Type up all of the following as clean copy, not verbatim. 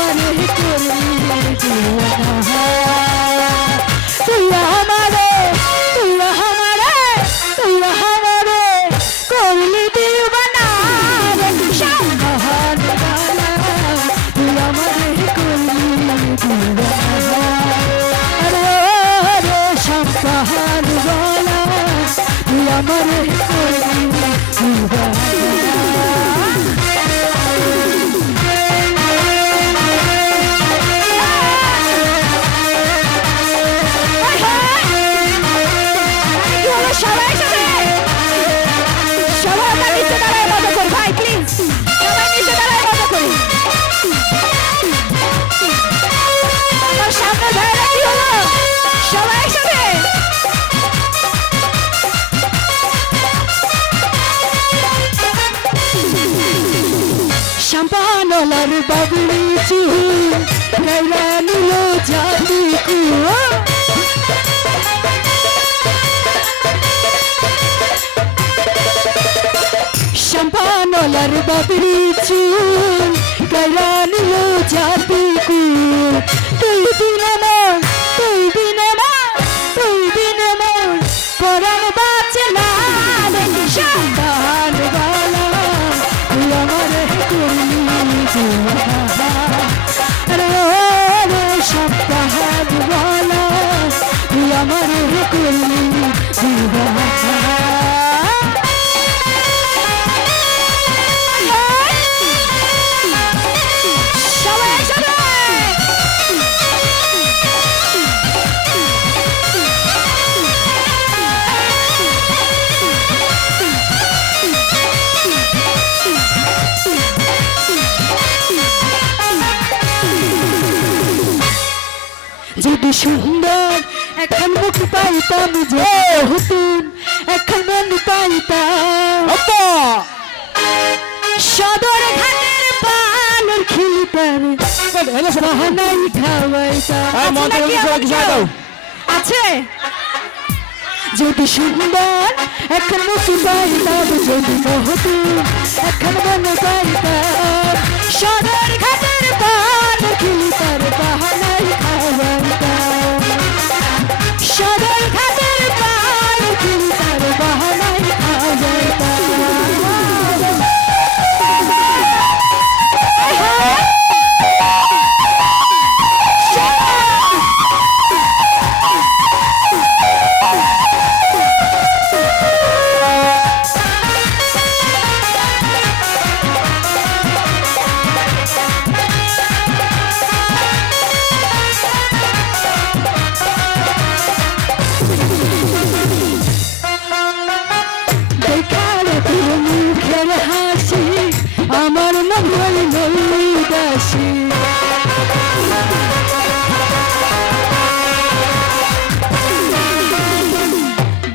আমারে করলি দিওয়ানা তুই আমারে তুই আমারে তুই আমারে করলি দিওয়ানা রে শামবাহান বালা তুই আমারে করলি দিওয়ানা রে রে শামবাহান বালা তুই আমারে করলি দিওয়ানা শাম্পানলার বাবলি চুল গাইলা নিল জাতি কুয়া শাম্পানলার বাবলি চুল গাইলা নিল জাতি কুল তুই দিন আমার তুই দিন আমার তুই দিন আমার পরাণ বাঁচে না শাম্পান বালা তুই আমারে করলি দিওয়ানা রে রে শাম্পান বালা তুই আমারে করলি দিওয়ানা যদি সুন্দর এখন মুখ পাইতাম যে হুতুন এখন মন পাইতাম সদর ঘাটের পালর খিলিতাম বাহানাই খাওয়াইতাম আছে যদি সুন্দর এখন মুখ পাইতাম যদি হুতুন এখন মন পাইতাম সদর ঘাটের পালর খিলিতাম বাহানাই খাওয়াইতাম সদর ঘাটের পাল খিলিতার বাহানাই খাওয়াইতাম আমার মন হইল উদাসী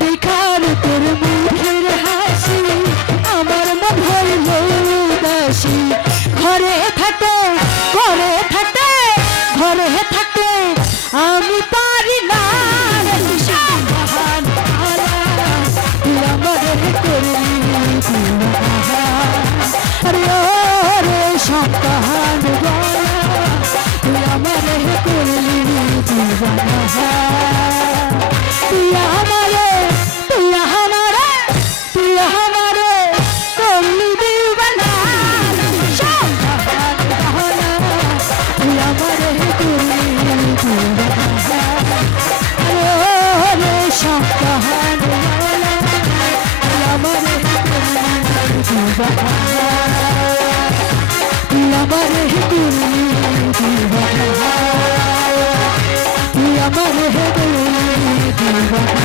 দেখার তোর মুখের হাসি আমার মন হইল উদাসী ঘরে থাকে ঘরে থাকে ঘরে থাকে আমি পারি না শামবাহান বালা তুই আমারে করলি দিওয়ানা রে রে শামবাহান বালা তুই আমারে করলি দিওয়ানা তুই আমারে তুই আমারে তুই আমারে করলি দিওয়ানা শামবাহান বালা তুই আমারে করলি দিওয়ানা রে রে শামবাহান বালা তুই আমারে করলি দিওয়ানা তুই আমারে করলি দিওয়ানা তুই আমারে করলি দিওয়ানা